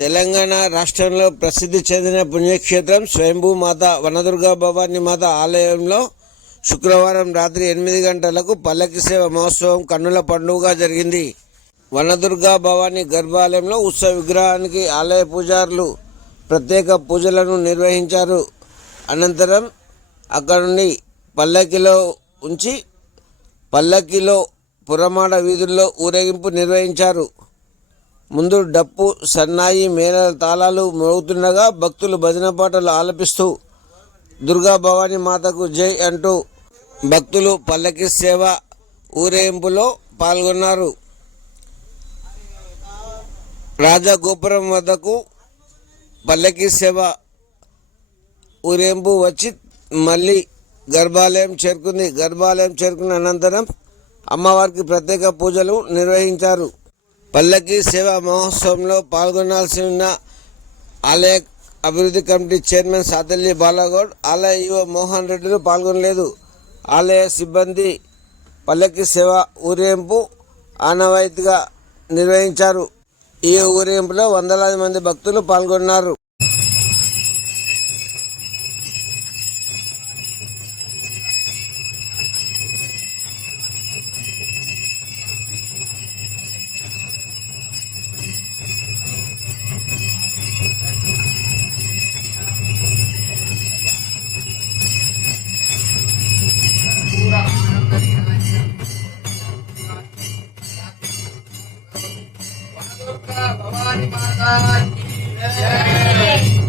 తెలంగాణ రాష్ట్రంలో ప్రసిద్ధి చెందిన పుణ్యక్షేత్రం స్వయంభూ మాత వనదుర్గా భవాని మాత ఆలయంలో శుక్రవారం రాత్రి ఎనిమిది గంటలకు పల్లకి సేవ మహోత్సవం కన్నుల పండుగగా జరిగింది. వనదుర్గా భవాని గర్భాలయంలో ఉత్సవ విగ్రహానికి ఆలయ పూజారులు ప్రత్యేక పూజలను నిర్వహించారు. అనంతరం అక్కడ నుండి పల్లకిలో ఉంచి పల్లకిలో పురమాడ వీధుల్లో ఊరేగింపు నిర్వహించారు. ముందు డప్పు సన్నాయి మేళల తాళాలు మోగుతుండగా భక్తులు భజన పాటలు ఆలపిస్తూ దుర్గా భవాని మాతకు జై అంటూ భక్తులు పల్లకి సేవ ఊరేగింపులో పాల్గొన్నారు. రాజగోపురం వద్దకు పల్లకి సేవ ఊరేంపు వచ్చి మళ్ళీ గర్భాలయం చేరుకుంది. గర్భాలయం చేరుకున్న అనంతరం అమ్మవారికి ప్రత్యేక పూజలు నిర్వహించారు. పల్లకి సేవా మహోత్సవంలో పాల్గొనాల్సి ఉన్న ఆలయ అభివృద్ధి కమిటీ చైర్మన్ సాతల్లి బాలాగౌడ్ ఆలయ యువ మోహన్ రెడ్డిలు పాల్గొనలేదు. ఆలయ సిబ్బంది పల్లకి సేవ ఊరేంపు ఆనవాయితీగా నిర్వహించారు. ఈ ఊరేంపులో వందలాది మంది భక్తులు పాల్గొన్నారు. bawa di mata. Iya.